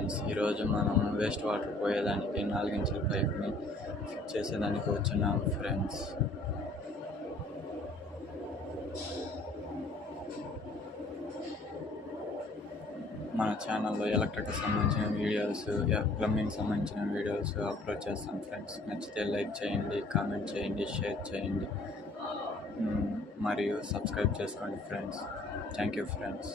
ఫ్రెండ్స్, ఈరోజు మనం waste water పోయేదానికి 4 ఇంచుల పైప్ని ఫిక్స్ చేసేదానికి వచ్చున్నాం ఫ్రెండ్స్. మన ఛానల్లో ఎలక్ట్రిక్ సంబంధించిన వీడియోస్, ప్లంబింగ్ సంబంధించిన వీడియోస్ అప్లోడ్ చేస్తాం ఫ్రెండ్స్. నచ్చితే లైక్ చేయండి, కామెంట్ చేయండి, షేర్ చేయండి మరియు సబ్స్క్రైబ్ చేసుకోండి ఫ్రెండ్స్. Thank you friends.